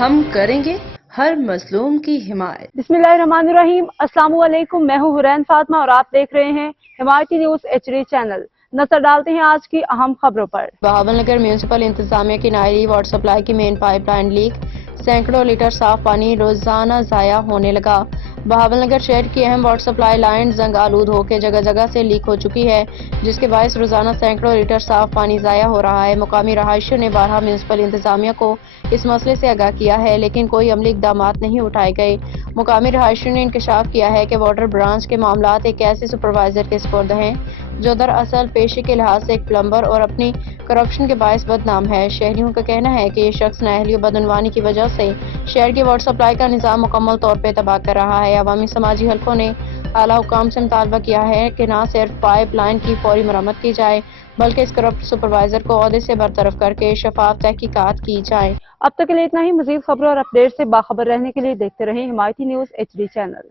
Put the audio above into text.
ہم کریں گے ہر مظلوم کی حمایت۔ بسم اللہ الرحمن الرحیم۔ السلام علیکم، میں ہوں حرین فاطمہ اور آپ دیکھ رہے ہیں حمایتی نیوز HD چینل۔ نظر ڈالتے ہیں آج کی اہم خبروں پر۔ بہاول نگر میونسپل انتظامیہ کی ناحیے واٹر سپلائی کی مین پائپ لائن لیک، سینکڑوں لیٹر صاف پانی روزانہ ضائع ہونے لگا۔ بہاول نگر شہر کی اہم واٹر سپلائی لائن زنگ آلود ہو کے جگہ جگہ سے لیک ہو چکی ہے، جس کے باعث روزانہ سینکڑوں لیٹر صاف پانی ضائع ہو رہا ہے۔ مقامی رہائشیوں نے بارہا میونسپل انتظامیہ کو اس مسئلے سے آگاہ کیا ہے، لیکن کوئی عملی اقدامات نہیں اٹھائے گئے۔ مقامی رہائشیوں نے انکشاف کیا ہے کہ واٹر برانچ کے معاملات ایک ایسے سپروائزر کے سپرد ہیں جو دراصل پیشے کے لحاظ سے ایک پلمبر اور اپنی کرپشن کے باعث بدنام ہے۔ شہریوں کا کہنا ہے کہ یہ شخص نااہلی و بدعنوانی کی وجہ سے شہر کی واٹر سپلائی کا نظام مکمل طور پر تباہ کر رہا ہے۔ عوامی سماجی حلقوں نے اعلیٰ حکام سے مطالبہ کیا ہے کہ نہ صرف پائپ لائن کی فوری مرمت کی جائے بلکہ اس کرپٹ سپروائزر کو عہدے سے برطرف کر کے شفاف تحقیقات کی جائیں۔ اب تک کے لیے اتنا ہی۔ مزید خبروں اور اپڈیٹ سے باخبر رہنے کے لیے دیکھتے رہیں حمایتی نیوز HD چینل۔